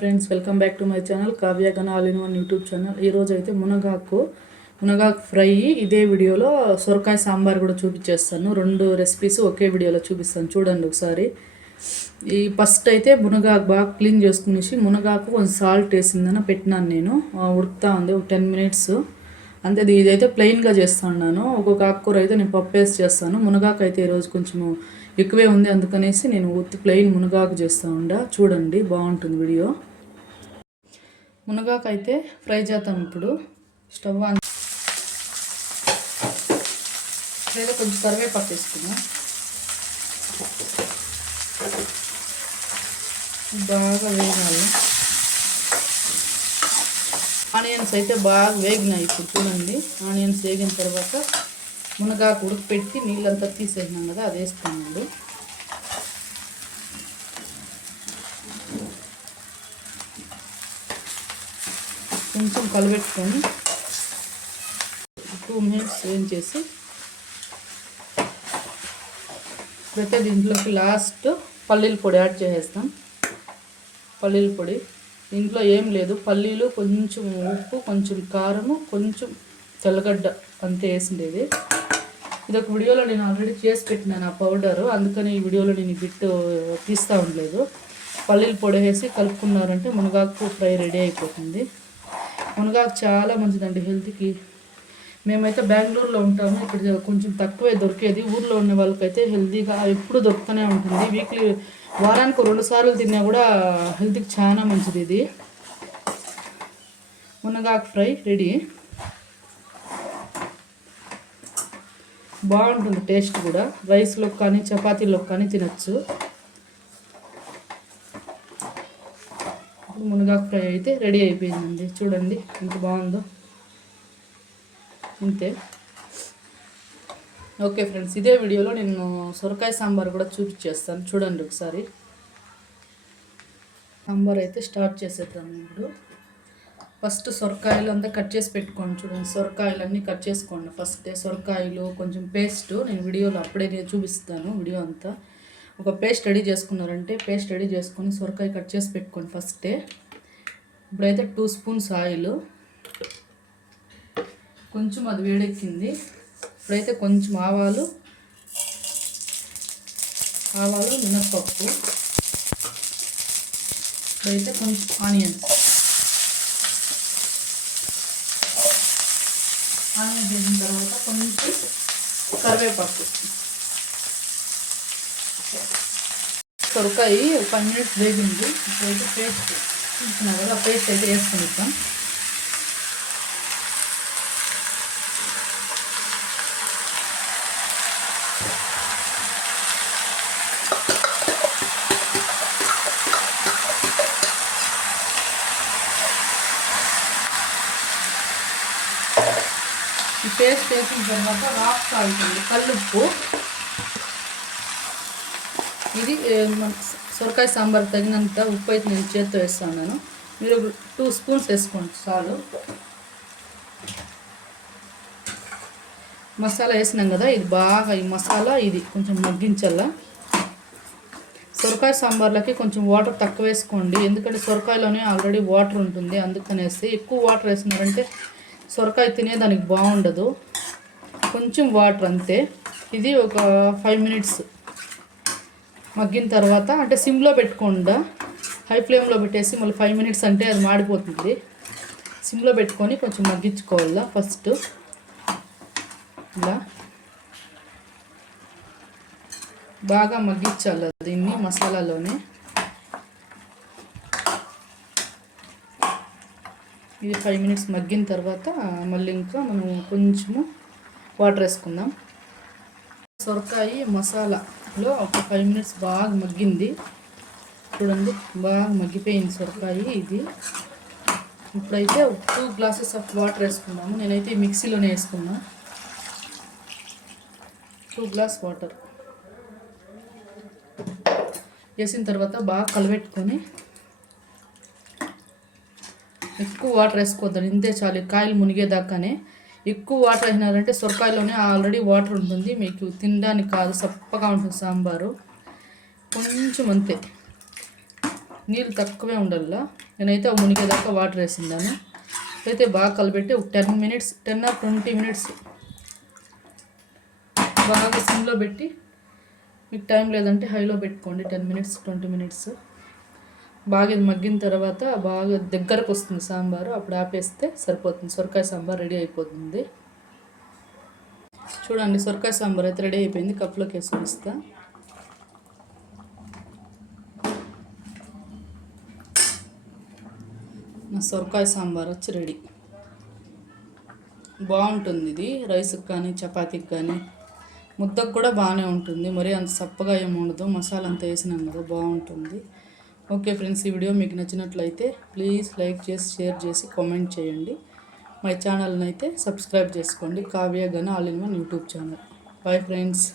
Friends, welcome back to my channel Kavya Gana all in one YouTube channel. ఈరోజు అయితే మునగాకు fry ఇదే వీడియోలో సొరకాయ సాంబార్ కూడా చూపించేస్తాను. రెండు రెసిపీస్ ఒకే వీడియోలో చూపిస్తాను, చూడండి ఒకసారి. ఈ ఫస్ట్ అయితే మునగాకు బాగా క్లీన్ చేసుకునేసి మునగాకు కొంచెం సాల్ట్ వేసిందని పెట్టినాను. నేను ఉడుకుతా ఉంది ఒక 10 మినిట్స్ అంతే. ఇదైతే ప్లెయిన్గా చేస్తున్నాను. ఒక్కొక్క ఆకుకూర అయితే నేను పప్పు వేసి చేస్తాను. మునగాకు అయితే ఈరోజు కొంచెం ఎక్కువే ఉంది, అందుకనేసి నేను ప్లెయిన్ మునగాకు చేస్తూ చూడండి, బాగుంటుంది వీడియో. మునగాకు అయితే ఫ్రై చేద్దాం. ఇప్పుడు స్టవ్ ఆన్ లేదా కొంచెం కరివేపాకు వేసుకున్నాం. బాగా వేగాలి. ఆనియన్స్ అయితే బాగా వేగినాయి. ఇప్పుడు చూడండి, ఆనియన్స్ వేగిన తర్వాత మునగాకు ఉడకపెట్టి నీళ్ళంతా తీసేసినాం కదా, అది వేస్తున్నాడు. కొంచెం కలబెట్టుకొని 2 మినిట్స్ వేయించేసి ఇప్పుడైతే దీంట్లోకి లాస్ట్ పల్లీల పొడి యాడ్ చేసేస్తాం. పల్లీల పొడి దీంట్లో ఏం లేదు, పల్లీలు, కొంచెం ఉప్పు, కొంచెం కారము, కొంచెం తెల్లగడ్డ అంతే వేసిండేది. ఇది ఒక వీడియోలో నేను ఆల్రెడీ చేసి పెట్టినాను ఆ పౌడరు, అందుకని ఈ వీడియోలో నేను బిట్ తీస్తూ ఉండలేదు. పల్లీల పొడి వేసి కలుపుకున్నారంటే మునగాకు ఫ్రై రెడీ అయిపోతుంది. మునగాకు చాలా మంచిదండి హెల్త్కి. మేమైతే బెంగళూరులో ఉంటాము, ఇక్కడ కొంచెం తక్కువే దొరికేది. ఊర్లో ఉన్న వాళ్ళకైతే హెల్తీగా ఎప్పుడు దొరుకుతూనే ఉంటుంది. వీక్లీ వారానికి 2 సార్లు తిన్నా కూడా హెల్త్కి చాలా మంచిది. ఇది మునగాకు ఫ్రై రెడీ. బాగుంటుంది టేస్ట్ కూడా. రైస్లో కానీ చపాతీలో కానీ తినచ్చు. మునగాకు ఫ్రై అయితే రెడీ అయిపోయిందండి. చూడండి ఎంత బాగుందో. అంతే. ఓకే ఫ్రెండ్స్, ఇదే వీడియోలో నేను సొరకాయ సాంబార్ కూడా చూపించేస్తాను, చూడండి ఒకసారి. సాంబార్ అయితే స్టార్ట్ చేసేద్దాం. ఇప్పుడు ఫస్ట్ సొరకాయలు అంతా కట్ చేసి పెట్టుకోండి. చూడండి, సొరకాయలన్నీ కట్ చేసుకోండి ఫస్టే. సొరకాయలు కొంచెం పేస్ట్ నేను వీడియోలో అప్పుడే చూపిస్తాను. వీడియో అంతా ఒక పేస్ట్ రెడీ చేసుకున్నారంటే పేస్ట్ రెడీ చేసుకొని సొరకాయ కట్ చేసి పెట్టుకోండి ఫస్టే. ఇప్పుడైతే 2 స్పూన్స్ ఆయిల్, కొంచెం అది వేడెక్కింది. ఇప్పుడైతే కొంచెం ఆవాలు, మినప్పప్పు, ఇప్పుడైతే కొంచెం ఆనియన్స్ వేసిన తర్వాత కొంచెం కరివేపాకు. సొరకాయ 5 మినిట్స్ వేగింది. ఇప్పుడైతే పేస్ట్ చూస్తున్నా కదా, పేస్ట్ అయితే వేసుకుంటాం. ఈ పేస్ట్ వేసిన తర్వాత రాక్ సాల్ట్, కల్లుప్పు. ఇది సొరకాయ సాంబార్ తగినంత ఉప్పు అయితే నేను చేత్తో వేస్తాను. మీరు 2 స్పూన్స్ వేసుకోండి చాలు. మసాలా వేసినాం కదా, ఇది బాగా ఈ మసాలా ఇది కొంచెం మగ్గించాల. సొరకాయ సాంబార్లకి కొంచెం వాటర్ తక్కువ వేసుకోండి, ఎందుకంటే సొరకాయలోనే ఆల్రెడీ వాటర్ ఉంటుంది. అందుకనేసి ఎక్కువ వాటర్ వేసినారంటే సొరకాయ తినేదానికి బాగుండదు. కొంచెం వాటర్ అంతే. ఇది ఒక 5 మినిట్స్ మగ్గిన తర్వాత, అంటే సిమ్లో పెట్టకుండా హై ఫ్లేమ్లో పెట్టేసి మళ్ళీ 5 మినిట్స్ అంటే అది మాడిపోతుంది. సిమ్లో పెట్టుకొని కొంచెం మగ్గించుకోవాలా ఫస్ట్. ఇలా బాగా మగ్గించాలి దీన్ని మసాలాలోనే. ఇది 5 మినిట్స్ మగ్గిన తర్వాత మళ్ళీ ఇంకా మనం కొంచెము వాటర్ వేసుకుందాం. సొరకాయ మసాలాలో ఒక 5 మినిట్స్ బాగా మగ్గింది. చూడండి, బాగా మగ్గిపోయింది సొరకాయ ఇది. ఇప్పుడైతే 2 గ్లాసెస్ ఆఫ్ వాటర్ వేసుకున్నాము. నేనైతే మిక్సీలోనే వేసుకున్నా. 2 గ్లాస్ వాటర్ వేసిన తర్వాత బాగా కలబెట్టుకొని, ఎక్కువ వాటర్ వేసుకోవద్దండి, ఇంతే చాలు. కాయలు మునిగేదాకానే. ఎక్కువ వాటర్ అయినారంటే సొరకాయలోనే ఆల్రెడీ వాటర్ ఉంటుంది, మీకు తినడానికి కాదు, సప్పగా ఉంటుంది సాంబారు. కొంచెం అంతే, నీళ్ళు తక్కువే ఉండాల. నేనైతే ఒక మునిగేదాకా వాటర్ వేసిందాను. అయితే బాగా కలిపెట్టి ఒక 10 మినిట్స్ 10 ఆర్ 20 మినిట్స్ బాగా సిమ్లో పెట్టి, మీకు టైం లేదంటే హైలో పెట్టుకోండి. 10 మినిట్స్ 20 మినిట్స్ బాగా ఇది మగ్గిన తర్వాత బాగా దగ్గరకు వస్తుంది సాంబారు. అప్పుడు ఆపేస్తే సరిపోతుంది. సొరకాయ సాంబార్ రెడీ అయిపోతుంది. చూడండి, సొరకాయ సాంబార్ అయితే రెడీ అయిపోయింది. కప్లోకి వేసి ఇస్తా. నా సొరకాయ సాంబార్ వచ్చి రెడీ. బాగుంటుంది ఇది రైస్కి కానీ చపాతీకి కానీ ముద్దకు కూడా బాగానే ఉంటుంది. మరీ అంత సప్పగా ఏమి ఉండదు. మసాలా అంతా వేసినాం కదా, బాగుంటుంది. ఓకే ఫ్రెండ్స్, ఈ వీడియో మీకు నచ్చినట్లయితే ప్లీజ్ లైక్ చేసి షేర్ చేసి కామెంట్ చేయండి. మై ఛానల్ని అయితే సబ్స్క్రైబ్ చేసుకోండి. Kavya Gana all in one YouTube channel. Bye friends.